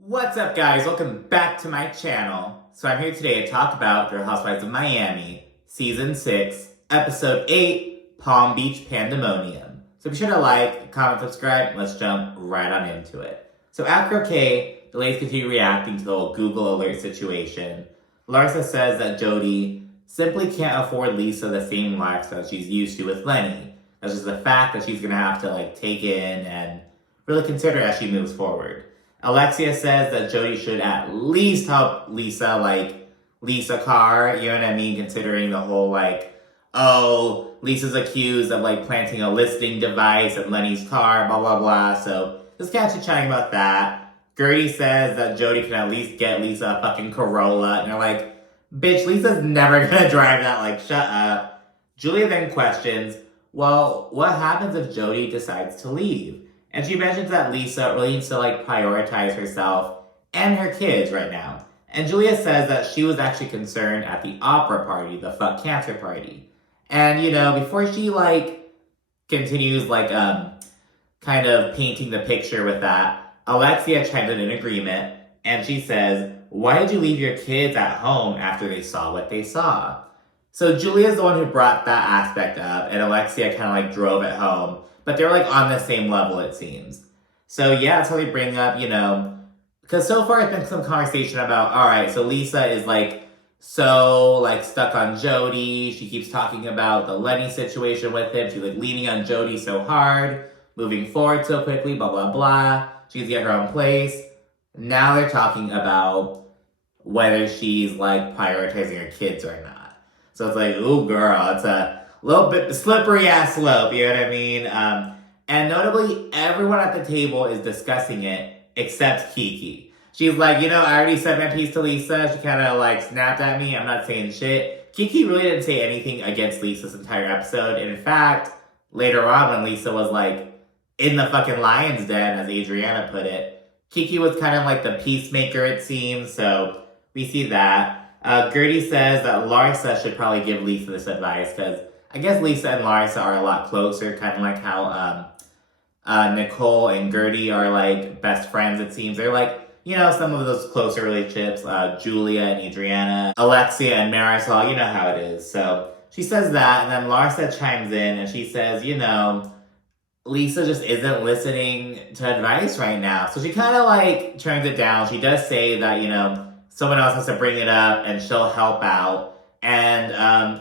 What's up, guys? Welcome back to my channel. So I'm here today to talk about Real Housewives of Miami, Season 6, Episode 8, Palm Beach Pandemonium. So be sure to like, comment, subscribe, and let's jump right on into it. So after OK, the ladies continue reacting to the whole Google alert situation. Larsa says that Jody simply can't afford Lisa the same lifestyle she's used to with Lenny. That's just a fact that she's gonna have to take in and really consider as she moves forward. Alexia says that Jody should at least help Lisa, lease a car, you know what I mean? Considering the whole, Lisa's accused of, planting a listening device in Lenny's car, blah, blah, blah. So, just kind of chatting about that. Gertie says that Jody can at least get Lisa a fucking Corolla. And they're like, bitch, Lisa's never gonna drive that, shut up. Julia then questions, well, what happens if Jody decides to leave? And she mentions that Lisa really needs to prioritize herself and her kids right now. And Julia says that she was actually concerned at the opera party, the fuck cancer party. And before she continues kind of painting the picture with that, Alexia chimes in agreement and she says, why did you leave your kids at home after they saw what they saw? So Julia's the one who brought that aspect up, and Alexia kind of drove it home. But they're on the same level, it seems. So yeah, that's how they bring up, because so far it's been some conversation about, all right, so Lisa is so stuck on Jody. She keeps talking about the Lenny situation with him. She's leaning on Jody so hard, moving forward so quickly, blah, blah, blah. She's to get her own place. Now they're talking about whether she's prioritizing her kids or not. So it's ooh, girl, it's a little bit slippery ass slope, you know what I mean? And notably, everyone at the table is discussing it except Kiki. She's I already said my piece to Lisa. She kind of snapped at me. I'm not saying shit. Kiki really didn't say anything against Lisa's entire episode. In fact, later on when Lisa was in the fucking lion's den, as Adriana put it, Kiki was kind of the peacemaker, it seems. So we see that. Gertie says that Larsa should probably give Lisa this advice because I guess Lisa and Larsa are a lot closer, kind of like how Nicole and Gertie are best friends, it seems. They're some of those closer relationships, Julia and Adriana, Alexia and Marisol, you know how it is. So she says that, and then Larsa chimes in and she says, Lisa just isn't listening to advice right now. So she kind of turns it down. She does say that, someone else has to bring it up and she'll help out. And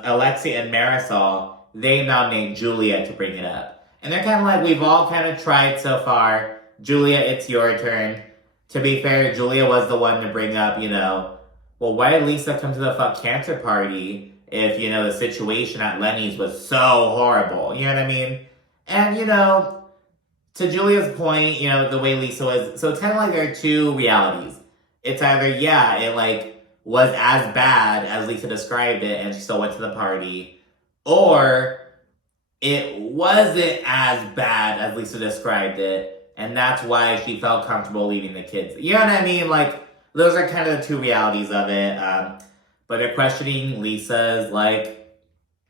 Alexia and Marisol, they nominate Julia to bring it up. And they're kind of we've all kind of tried so far. Julia, it's your turn. To be fair, Julia was the one to bring up, well, why did Lisa come to the fuck cancer party if, the situation at Lenny's was so horrible? You know what I mean? And, to Julia's point, the way Lisa was, so it's kind of there are two realities. It's either, yeah, it was as bad as Lisa described it and she still went to the party, or it wasn't as bad as Lisa described it and that's why she felt comfortable leaving the kids. You know what I mean? Those are kind of the two realities of it. But they're questioning Lisa's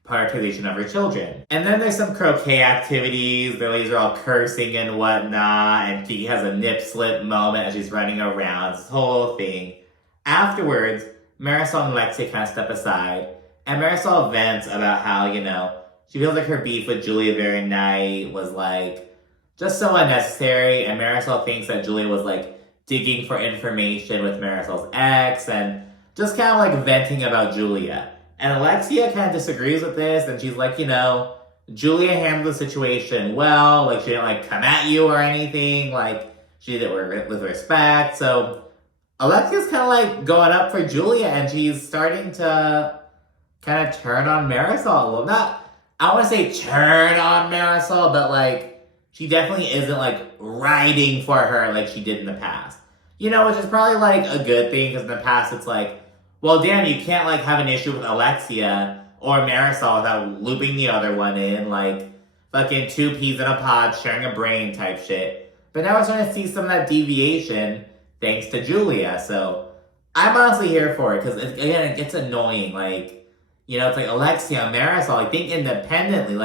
prioritization of her children. And then there's some croquet activities. The ladies are all cursing and whatnot, and Kiki has a nip slip moment as she's running around. This whole thing. Afterwards, Marisol and Alexia kind of step aside, and Marisol vents about how, she feels her beef with Julia the very night was, just so unnecessary, and Marisol thinks that Julia was, digging for information with Marisol's ex, and just kind of, venting about Julia. And Alexia kind of disagrees with this, and she's Julia handled the situation well, she didn't, come at you or anything, she did it with respect, so Alexia's kind of going up for Julia, and she's starting to kind of turn on Marisol a little. I want to say turn on Marisol, but she definitely isn't riding for her like she did in the past. Which is probably a good thing, because in the past it's well, damn, you can't have an issue with Alexia or Marisol without looping the other one in, fucking two peas in a pod, sharing a brain type shit. But now we're starting to see some of that deviation thanks to Julia, so I'm honestly here for it, because again, it gets annoying, it's Alexia, Marisol, think independently,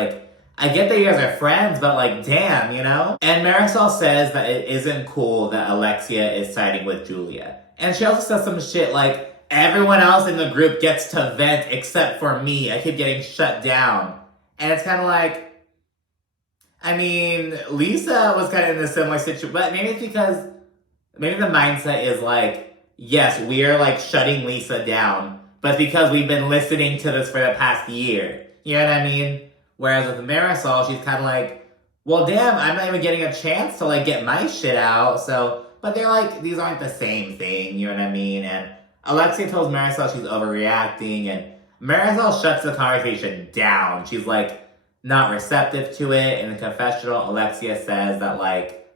I get that you guys are friends, but like, damn, you know? And Marisol says that it isn't cool that Alexia is siding with Julia. And she also says some shit like, everyone else in the group gets to vent except for me. I keep getting shut down. And it's kind of like, I mean, Lisa was kind of in a similar situation, but maybe it's because, maybe the mindset is like, yes, we are like shutting Lisa down, but because we've been listening to this for the past year. You know what I mean? Whereas with Marisol, she's kind of like, well, damn, I'm not even getting a chance to like get my shit out. So, but they're like, these aren't the same thing. You know what I mean? And Alexia tells Marisol she's overreacting, and Marisol shuts the conversation down. She's like, not receptive to it. In the confessional, Alexia says that like,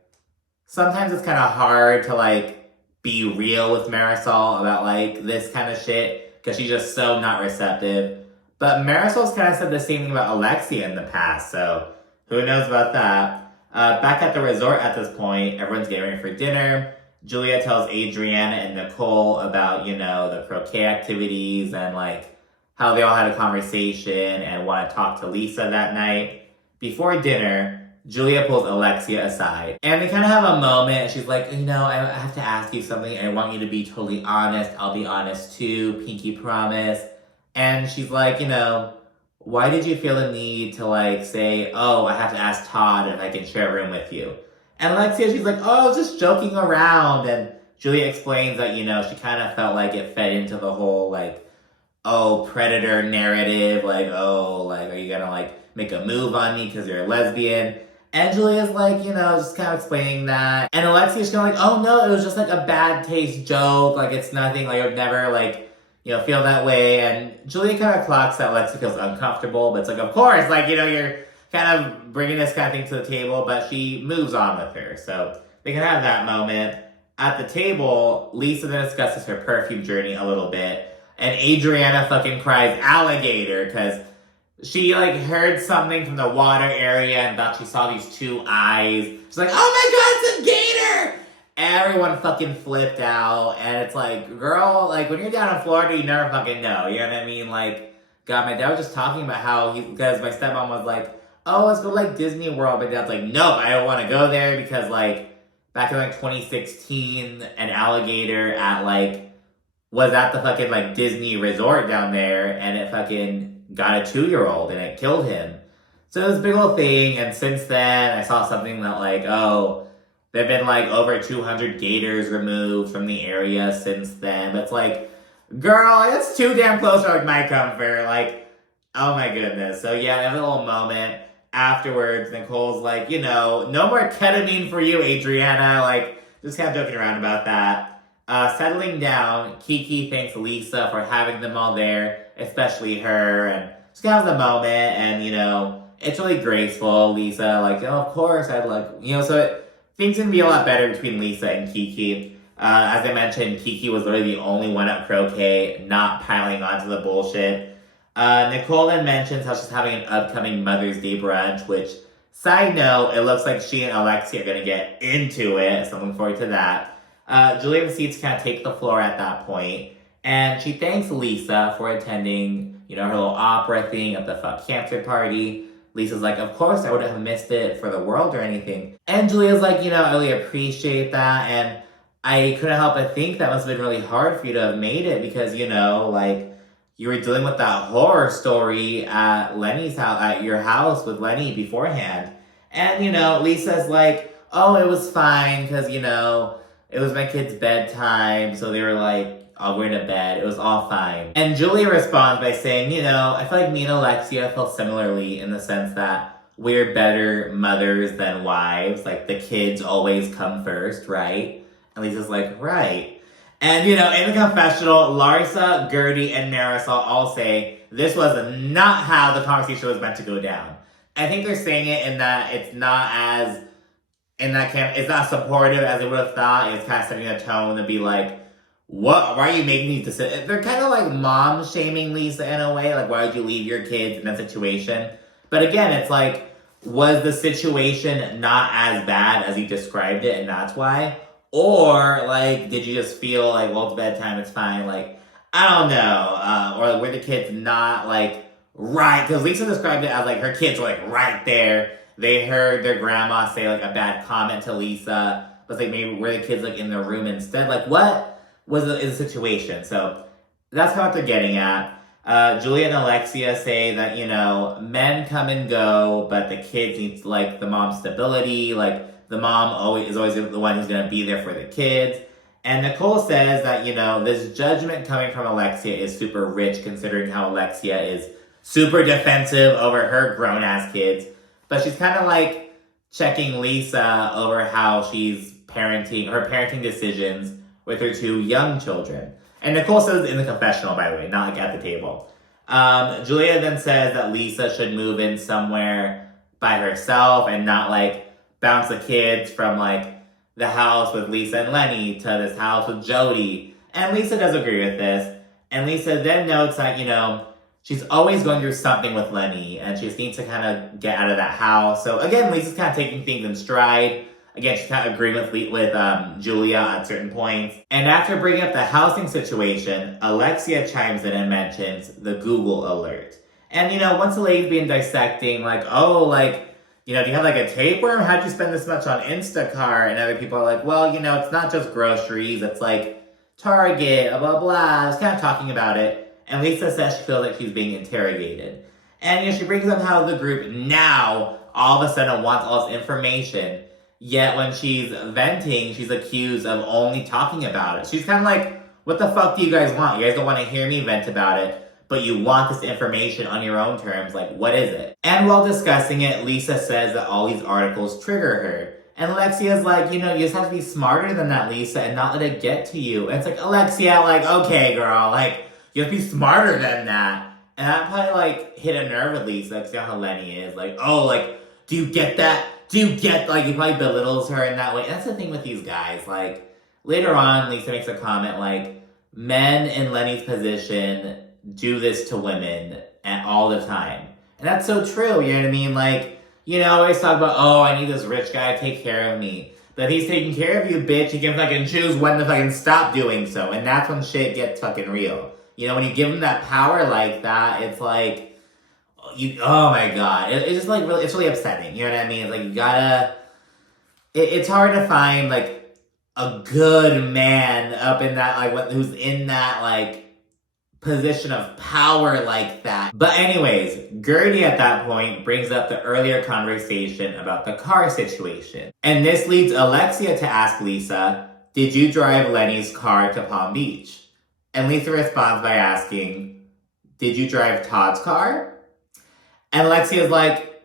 sometimes it's kind of hard to like be real with Marisol about like this kind of shit because she's just so not receptive. But Marisol's kind of said the same thing about Alexia in the past, so who knows about that. Back at the resort at this point, everyone's getting ready for dinner. Julia tells Adriana and Nicole about, you know, the croquet activities and like how they all had a conversation and want to talk to Lisa that night. Before dinner, Julia pulls Alexia aside and they kind of have a moment and she's like, you know, I have to ask you something. I want you to be totally honest. I'll be honest too. Pinky promise. And she's like, you know, why did you feel the need to like say, oh, I have to ask Todd if I can share a room with you? And Alexia, she's like, oh, I was just joking around. And Julia explains that, you know, she kind of felt like it fed into the whole like, oh, predator narrative. Like, oh, like, are you gonna like make a move on me because you're a lesbian? And Julia's like, you know, just kind of explaining that. And Alexia's kind of like, oh no, it was just like a bad taste joke. Like, it's nothing, like, I would never like, you know, feel that way. And Julia kind of clocks that Lexi feels uncomfortable, but it's like, of course, like, you know, you're kind of bringing this kind of thing to the table, but she moves on with her. So they can have that moment. At the table, Lisa then discusses her perfume journey a little bit, and Adriana fucking cries alligator, because she, like, heard something from the water area and thought she saw these two eyes. She's like, oh my god, it's a gator! Everyone fucking flipped out, and it's like, girl, like, when you're down in Florida, you never fucking know, you know what I mean? Like, God, my dad was just talking about how because my stepmom was like, oh, let's go, like, Disney World. My dad's like, nope, I don't want to go there because, like, back in, like, 2016, an alligator was at the fucking, like, Disney resort down there, and it fucking got a 2-year-old, and it killed him. So it was a big old thing, and since then, I saw something that, like, oh, there've been, like, over 200 gators removed from the area since then. But it's like, girl, it's too damn close for, like, my comfort. Like, oh my goodness. So, yeah, they have a little moment. Afterwards, Nicole's like, you know, no more ketamine for you, Adriana. Like, just kind of joking around about that. Settling down, Kiki thanks Lisa for having them all there, especially her. And just kind of has the moment. And, you know, it's really graceful. Lisa, like, oh, of course, I'd like, you know, so things can be a lot better between Lisa and Kiki. As I mentioned, Kiki was literally the only one at croquet, not piling onto the bullshit. Nicole then mentions how she's having an upcoming Mother's Day brunch, which, side note, it looks like she and Alexia are going to get into it, so I'm looking forward to that. Julia proceeds to kind of take the floor at that point, and she thanks Lisa for attending, you know, her little opera thing at the Fuck Cancer party. Lisa's like, of course, I wouldn't have missed it for the world or anything. And Julia's like, you know, I really appreciate that, and I couldn't help but think that must have been really hard for you to have made it because, you know, like, you were dealing with that horror story at Lenny's house, at your house with Lenny beforehand. And, you know, Lisa's like, oh, it was fine because, you know, it was my kid's bedtime. So they were like, oh, we're to bed. It was all fine. And Julia responds by saying, you know, I feel like me and Alexia felt similarly in the sense that we're better mothers than wives. Like, the kids always come first, right? And Lisa's like, right. And, you know, in the confessional, Larsa, Gertie, and Marisol all say this was not how the conversation was meant to go down. I think they're saying it in that it's not as, it's not supportive as they would have thought. It's kind of setting a tone to be like, what, why are you making these decisions? They're kind of like mom-shaming Lisa in a way. Like, why would you leave your kids in that situation? But again, it's like, was the situation not as bad as you described it and that's why? Or, like, did you just feel like, well, it's bedtime, it's fine, like, I don't know. Or were the kids not, like, right, because Lisa described it as like her kids were like right there. They heard their grandma say like a bad comment to Lisa. Was like maybe were the kids like in the room instead? Like what was the situation? So that's kind of what they're getting at. Julia and Alexia say that, men come and go, but the kids need like the mom's stability. Like the mom is always the one who's gonna be there for the kids. And Nicole says that, this judgment coming from Alexia is super rich considering how Alexia is super defensive over her grown-ass kids. But she's kind of like checking Lisa over how she's her parenting decisions with her two young children. And Nicole says in the confessional, by the way, not like at the table. Julia then says that Lisa should move in somewhere by herself and not like bounce the kids from like the house with Lisa and Lenny to this house with Jody. And Lisa does agree with this. And Lisa then notes that, she's always going through something with Lenny and she just needs to kind of get out of that house. So again, Lisa's kind of taking things in stride. Again, she's kind of agreeing with Julia at certain points. And after bringing up the housing situation, Alexia chimes in and mentions the Google alert. And, once the lady's been dissecting, like, do you have like a tapeworm? How'd you spend this much on Instacart? And other people are like, well, it's not just groceries. It's like Target, blah, blah, blah. I was kind of talking about it. And Lisa says she feels like she's being interrogated. And, she brings up how the group now all of a sudden wants all this information. Yet when she's venting, she's accused of only talking about it. She's kind of like, what the fuck do you guys want? You guys don't want to hear me vent about it, but you want this information on your own terms. Like, what is it? And while discussing it, Lisa says that all these articles trigger her. And Alexia's like, you just have to be smarter than that, Lisa, and not let it get to you. And it's like, Alexia, like, okay, girl, like, you have to be smarter than that. And that probably, like, hit a nerve with Lisa, because you know how Lenny is. Like, oh, like, do you get that? He probably belittles her in that way. And that's the thing with these guys. Like, later on, Lisa makes a comment, like, men in Lenny's position do this to women all the time. And that's so true, you know what I mean? Like, always talk about, oh, I need this rich guy to take care of me. But if he's taking care of you, bitch, he can fucking choose when to fucking stop doing so. And that's when shit gets fucking real. When you give him that power like that, it's like, oh my god, it's just like really, it's really upsetting. You know what I mean? It's like you gotta. It's hard to find like a good man up in that who's in that like position of power like that. But anyways, Gertie at that point brings up the earlier conversation about the car situation, and this leads Alexia to ask Lisa, "Did you drive Lenny's car to Palm Beach?" And Lisa responds by asking, "Did you drive Todd's car?" And Alexia's like,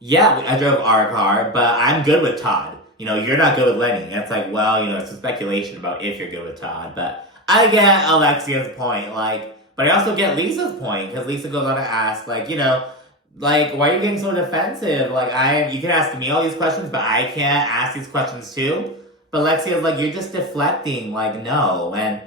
yeah, I drove our car, but I'm good with Todd. You're not good with Lenny. And it's like, well, it's a speculation about if you're good with Todd. But I get Alexia's point, but I also get Lisa's point, because Lisa goes on to ask, why are you getting so defensive? You can ask me all these questions, but I can't ask these questions too. But Alexia's like, you're just deflecting. No. And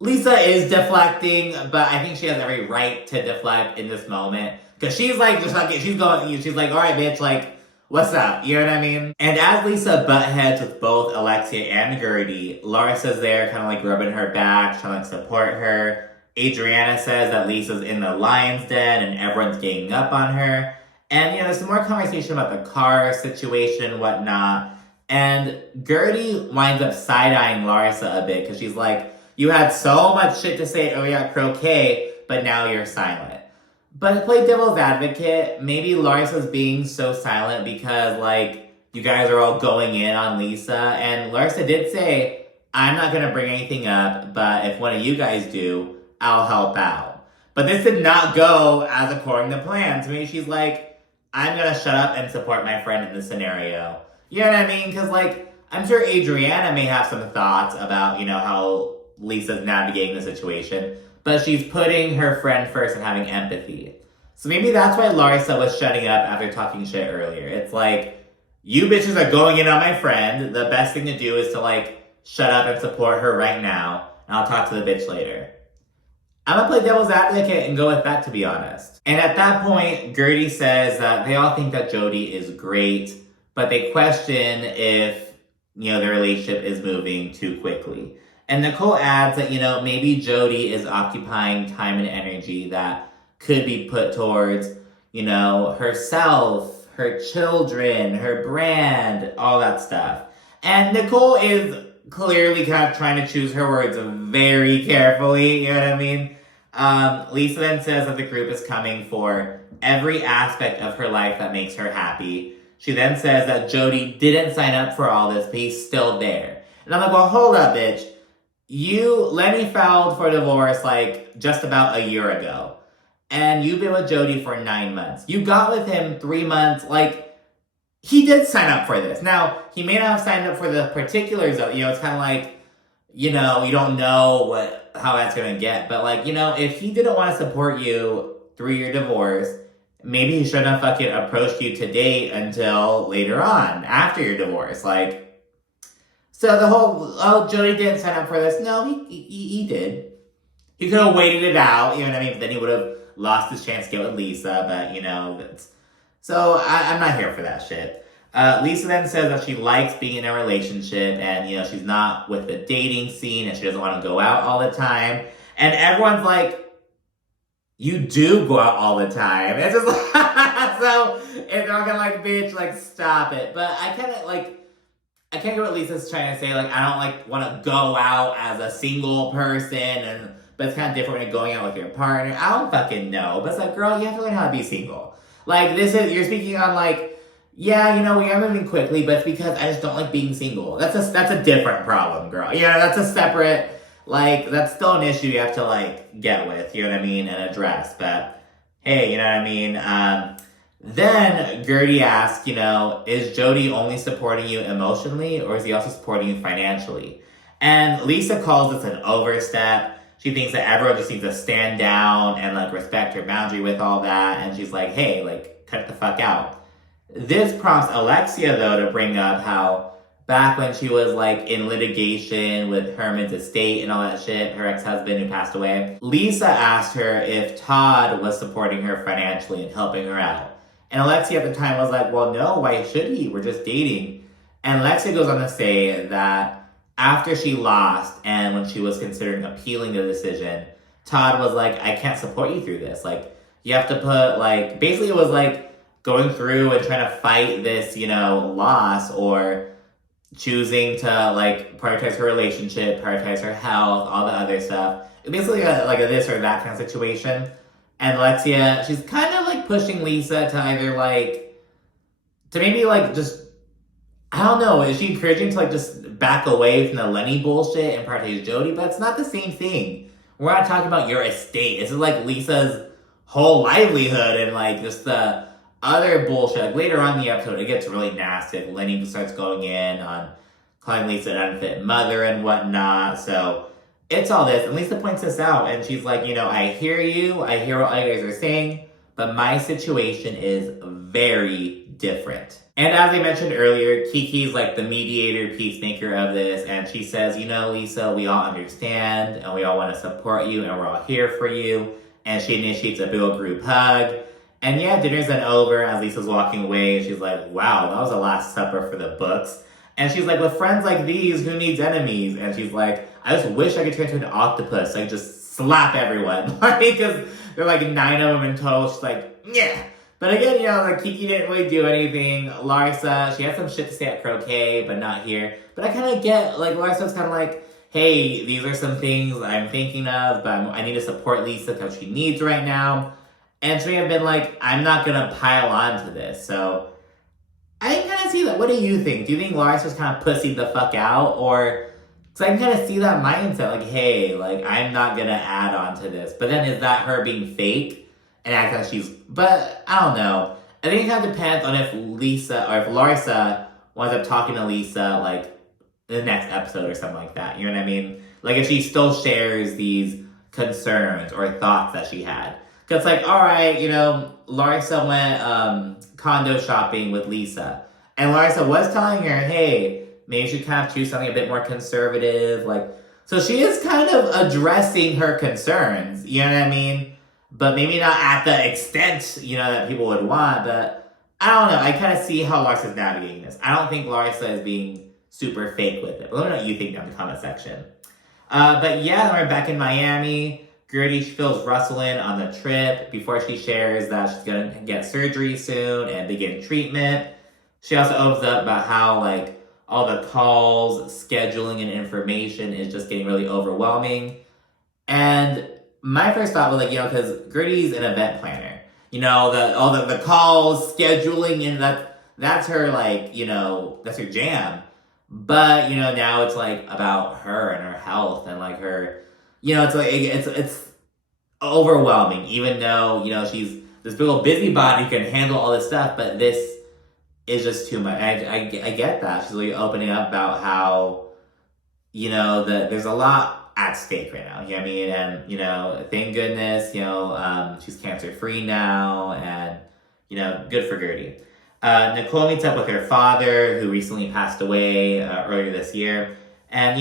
Lisa is deflecting, but I think she has every right to deflect in this moment. Because she's like, she's like, all right, bitch, like, what's up? You know what I mean? And as Lisa butt heads with both Alexia and Gertie, Larsa's there kind of like rubbing her back, trying to support her. Adriana says that Lisa's in the lion's den and everyone's ganging up on her. And, there's some more conversation about the car situation and whatnot. And Gertie winds up side-eyeing Larsa a bit because she's like, you had so much shit to say earlier at croquet, but now you're silent. But to play devil's advocate, maybe Larsa's being so silent because, you guys are all going in on Lisa. And Larsa did say, I'm not going to bring anything up, but if one of you guys do, I'll help out. But this did not go as according to plan. To me, she's like, I'm going to shut up and support my friend in this scenario. You know what I mean? Because, I'm sure Adriana may have some thoughts about, how Lisa's navigating the situation. But she's putting her friend first and having empathy. So maybe that's why Larsa was shutting up after talking shit earlier. It's like, you bitches are going in on my friend. The best thing to do is to, shut up and support her right now. And I'll talk to the bitch later. I'm gonna play devil's advocate and go with that, to be honest. And at that point, Gertie says that they all think that Jody is great, but they question if, their relationship is moving too quickly. And Nicole adds that, maybe Jody is occupying time and energy that could be put towards, you know, herself, her children, her brand, all that stuff. And Nicole is clearly kind of trying to choose her words very carefully, you know what I mean? Lisa then says that the group is coming for every aspect of her life that makes her happy. She then says that Jody didn't sign up for all this, but he's still there. And I'm like, well, hold up, bitch. Lenny filed for divorce like just about a year ago. And you've been with Jody for 9 months. You got with him 3 months. Like, he did sign up for this. Now, he may not have signed up for the particulars of it. You know, it's kind of like, you know, you don't know how that's going to get. But, like, you know, if he didn't want to support you through your divorce, maybe he shouldn't have fucking approached you to date until later on, after your divorce. Like, so the whole, oh, Jody didn't sign up for this. No, he did. He could have waited it out, you know what I mean? But then he would have lost his chance to get with Lisa, but, you know, that's... So, I'm not here for that shit. Lisa then says that she likes being in a relationship and, you know, she's not with the dating scene and she doesn't want to go out all the time. And everyone's like, you do go out all the time. It's just like, so, and they're all kind of like, bitch, like, stop it. But I kind of, like, I can't get what Lisa's trying to say. Like, I don't, like, want to go out as a single person, but it's kind of different when you're going out with your partner. I don't fucking know. But it's like, girl, you have to learn how to be single. Like, you're speaking on, like, yeah, you know, we are moving quickly, but it's because I just don't like being single. That's a different problem, girl. Yeah, that's a separate, like, that's still an issue you have to, like, get with, you know what I mean, and address. But, hey, you know what I mean? Then Gertie asks, you know, is Jody only supporting you emotionally, or is he also supporting you financially? And Lisa calls this an overstep. She thinks that everyone just needs to stand down and, like, respect her boundary with all that. And she's like, hey, like, cut the fuck out. This prompts Alexia, though, to bring up how back when she was, like, in litigation with Herman's estate and all that shit, her ex-husband who passed away, Lisa asked her if Todd was supporting her financially and helping her out. And Alexia at the time was like, well, no, why should he? We're just dating. And Alexia goes on to say that after she lost and when she was considering appealing the decision, Todd was like, I can't support you through this. Like, you have to put, like, basically it was like going through and trying to fight this, you know, loss, or choosing to, like, prioritize her relationship, prioritize her health, all the other stuff. Basically like a this or that kind of situation. And Alexia, she's kind of, like, pushing Lisa to either, like, to maybe, like, just, I don't know, is she encouraging to, like, just back away from the Lenny bullshit and prioritize Jody? But it's not the same thing. We're not talking about your estate. This is, like, Lisa's whole livelihood and, like, just the other bullshit. Like, later on in the episode, it gets really nasty. Lenny starts going in on calling Lisa an unfit mother and whatnot. So it's all this. And Lisa points this out, and she's like, you know, I hear you. I hear what you guys are saying. But my situation is very different. And as I mentioned earlier, Kiki's like the mediator, peacemaker of this. And she says, you know, Lisa, we all understand and we all want to support you and we're all here for you. And she initiates a big old group hug. And yeah, dinner's then over as Lisa's walking away. And she's like, wow, that was the last supper for the books. And she's like, with friends like these, who needs enemies? And she's like, I just wish I could turn into an octopus. So I could just slap everyone. Like, because there are like 9 of them in total. She's like, yeah. But again, you know, like, Kiki didn't really do anything. Larsa, she had some shit to say at croquet, but not here. But I kind of get, like, Larsa's kind of like, hey, these are some things I'm thinking of, but I need to support Lisa because she needs right now. And she may have been like, I'm not going to pile on to this. So I can kind of see that. What do you think? Do you think Larsa's kind of pussied the fuck out? Or, because I can kind of see that mindset, like, hey, like, I'm not going to add on to this. But then is that her being fake? And act like she's, but I don't know. I think it kind of depends on if Lisa, or if Larsa winds up talking to Lisa, like, in the next episode or something like that. You know what I mean? Like, if she still shares these concerns or thoughts that she had. Because, like, all right, you know, Larsa went condo shopping with Lisa. And Larsa was telling her, hey, maybe you should kind of choose something a bit more conservative. Like, so she is kind of addressing her concerns. You know what I mean? But maybe not at the extent, you know, that people would want. But I don't know. I kind of see how Larsa's navigating this. I don't think Larsa is being super fake with it. But let me know what you think down in the comment section. But yeah, we're back in Miami. Gertie, she feels rustling on the trip before she shares that she's gonna get surgery soon and begin treatment. She also opens up about how, like, all the calls, scheduling, and information is just getting really overwhelming. And my first thought was, like, because Gertie's an event planner. All the calls, scheduling, and that's her, like, that's her jam. But, now it's, like, about her and her health and, like, her, it's, like, it's overwhelming, even though, she's this big old busybody who can handle all this stuff, but this is just too much. I get that. She's really opening up about how, that there's a lot at stake right now. You know what I mean? And, thank goodness, she's cancer-free now, and, good for Gertie. Nicole meets up with her father, who recently passed away earlier this year. And,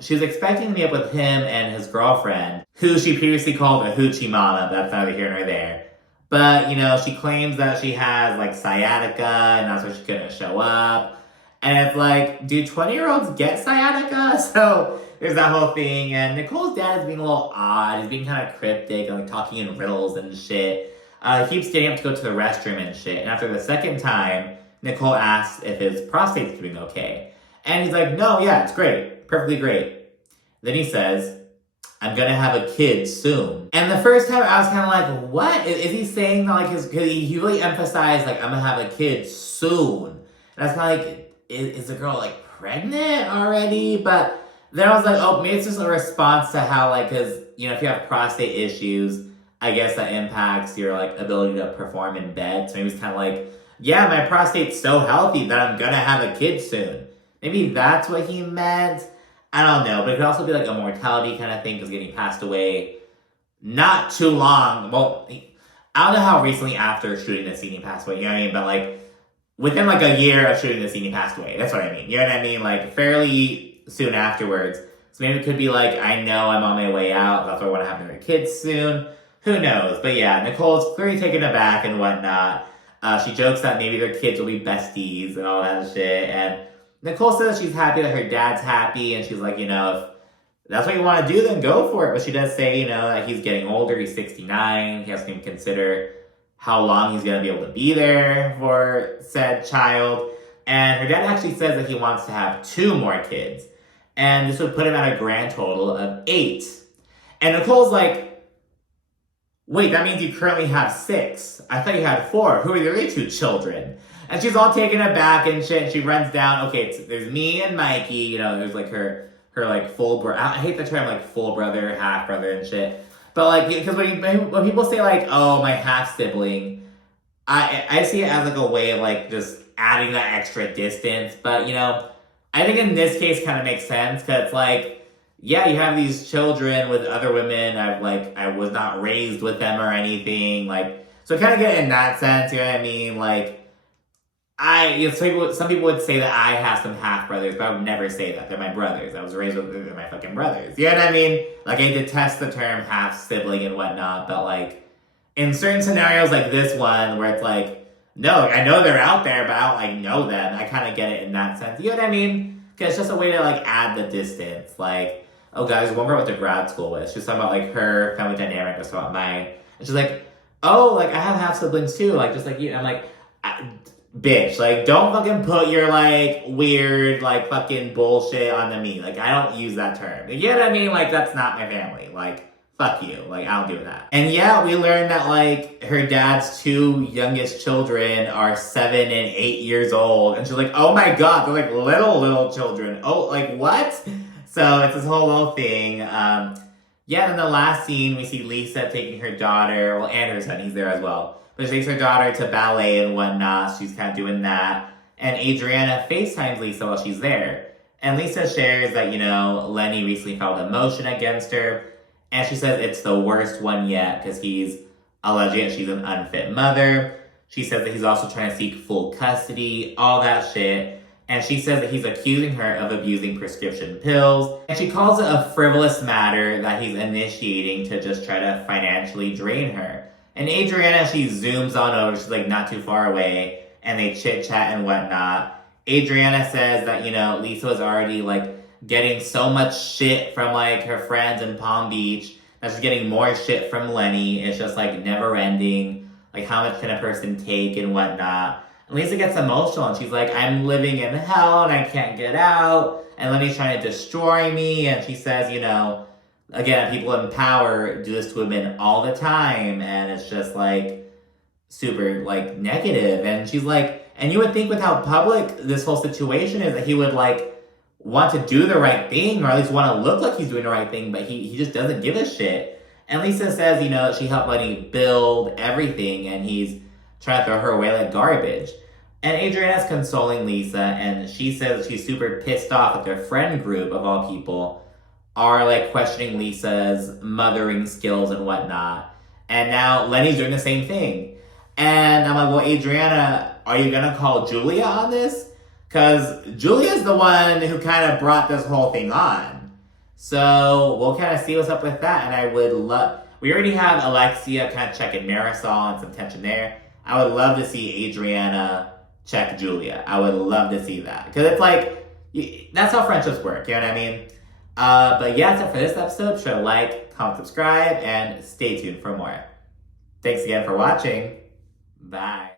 she was expecting to meet up with him and his girlfriend, who she previously called a hoochie mama, but that's neither here nor there. But, she claims that she has, like, sciatica, and that's why she couldn't show up. And it's like, do 20-year-olds get sciatica? So there's that whole thing. And Nicole's dad is being a little odd. He's being kind of cryptic and, like, talking in riddles and shit. He keeps getting up to go to the restroom and shit. And after the second time, Nicole asks if his prostate's doing okay. And he's like, no, yeah, it's great. Perfectly great. Then he says, I'm gonna have a kid soon. And the first time I was kind of like, what? Is he saying that, like, because he really emphasized, like, I'm gonna have a kid soon. And I was kind of like, is the girl, like, pregnant already? But then I was like, oh, maybe it's just a response to how, like, because, if you have prostate issues, I guess that impacts your, like, ability to perform in bed. So maybe it's kind of like, yeah, my prostate's so healthy that I'm gonna have a kid soon. Maybe that's what he meant. I don't know, but it could also be like a mortality kind of thing because he passed away not too long. Well, I don't know how recently after shooting the scene he passed away, you know what I mean? But, like, within, like, a year of shooting the scene he passed away. That's what I mean. You know what I mean? Like, fairly soon afterwards. So maybe it could be like, I know I'm on my way out. That's why I want to have their kids soon. Who knows? But yeah, Nicole's clearly taken aback and whatnot. She jokes that maybe their kids will be besties and all that shit. And Nicole says she's happy that her dad's happy, and she's like, if that's what you want to do, then go for it. But she does say, that he's getting older. He's 69. He has to consider how long he's going to be able to be there for said child. And her dad actually says that he wants to have 2 more kids. And this would put him at a grand total of 8. And Nicole's like, wait, that means you currently have 6. I thought you had 4. Who are the other 2 children? And she's all taken aback and shit. And she runs down. Okay, there's me and Mikey. There's like her like full brother. I hate the term like full brother, half brother and shit. But like, because when people say like, oh, my half sibling, I see it as like a way of like just adding that extra distance. But I think in this case kind of makes sense because it's like, yeah, you have these children with other women. I was not raised with them or anything. Like, so kind of get it in that sense. You know what I mean? Like, some people would say that I have some half brothers, but I would never say that. They're my brothers. I was raised with they're my fucking brothers. You know what I mean? Like, I detest the term half sibling and whatnot, but like in certain scenarios like this one where it's like, no, I know they're out there, but I don't like know them. I kind of get it in that sense. You know what I mean? Because it's just a way to like add the distance. Like, oh guys, one girl I went to grad school with. She was talking about like her family dynamic, was about mine, and she's like, oh, like I have half siblings too, like just like you. And I'm like, bitch, like, don't fucking put your, like, weird, like, fucking bullshit onto me. Like, I don't use that term. You know what I mean? Like, that's not my family. Like, fuck you. Like, I don't do that. And yeah, we learned that, like, her dad's 2 youngest children are 7 and 8 years old. And she's like, oh my god, they're, like, little children. Oh, like, what? So, it's this whole little thing. Yeah, in the last scene, we see Lisa taking her daughter, well, and her son, he's there as well. But she takes her daughter to ballet and whatnot. She's kind of doing that. And Adriana FaceTimes Lisa while she's there. And Lisa shares that, Lenny recently filed a motion against her. And she says it's the worst one yet because he's alleging that she's an unfit mother. She says that he's also trying to seek full custody, all that shit. And she says that he's accusing her of abusing prescription pills. And she calls it a frivolous matter that he's initiating to just try to financially drain her. And Adriana, she zooms on over, she's like not too far away, and they chit-chat and whatnot. Adriana says that, Lisa was already like getting so much shit from like her friends in Palm Beach Now she's getting more shit from Lenny. It's just like never ending. Like, how much can a person take and whatnot? And Lisa gets emotional and she's like, I'm living in hell and I can't get out. And Lenny's trying to destroy me. And she says, you know, again, people in power do this to women all the time. And it's just like super like negative. And she's like, and you would think with how public this whole situation is that he would like want to do the right thing, or at least want to look like he's doing the right thing, but he just doesn't give a shit. And Lisa says, you know, she helped Lenny build everything and he's trying to throw her away like garbage. And Adriana's consoling Lisa, and she says she's super pissed off that their friend group, of all people, are like questioning Lisa's mothering skills and whatnot. And now Lenny's doing the same thing. And I'm like, well, Adriana, are you gonna call Julia on this? Because Julia's the one who kind of brought this whole thing on. So we'll kind of see what's up with that. And I would love, we already have Alexia kind of checking Marisol and some tension there. I would love to see Adriana check Julia. I would love to see that. Because it's like, that's how friendships work, you know what I mean? But yeah, that's it for this episode. Be sure to like, comment, subscribe, and stay tuned for more. Thanks again for watching. Bye.